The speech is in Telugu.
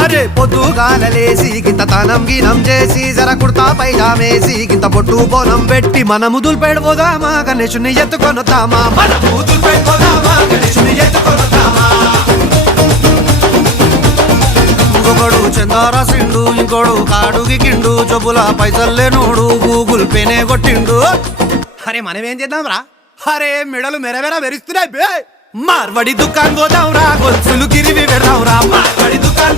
అరే పొద్దుగాలలేసి గింత తనం గినం చేసి జర కుర్తా పైజామేసి గింత పొట్టు బోనం పెట్టి మనము దుల్పెడిపోదామా గణేశుని ఎత్తుకొనుతామా మనము దుల్పెడిపోదామా గణేశుని ఎత్తుకొనుతామా ఇంకొకడు చందారాసిండు ఇంకోడు కాడుగి కిండు జబ్బుల పైసల్లేనోడు గూగుల్ పేనే కొట్టిండు అరే మనమేం చేద్దాం రా అరే మెడలు మెరమెర మెరుస్తున్నాయి బే మార్వడి దుకాన్ పోదాం రా గొలుసులు గిరివి పెడదాం రా మార్వడి దుకాన్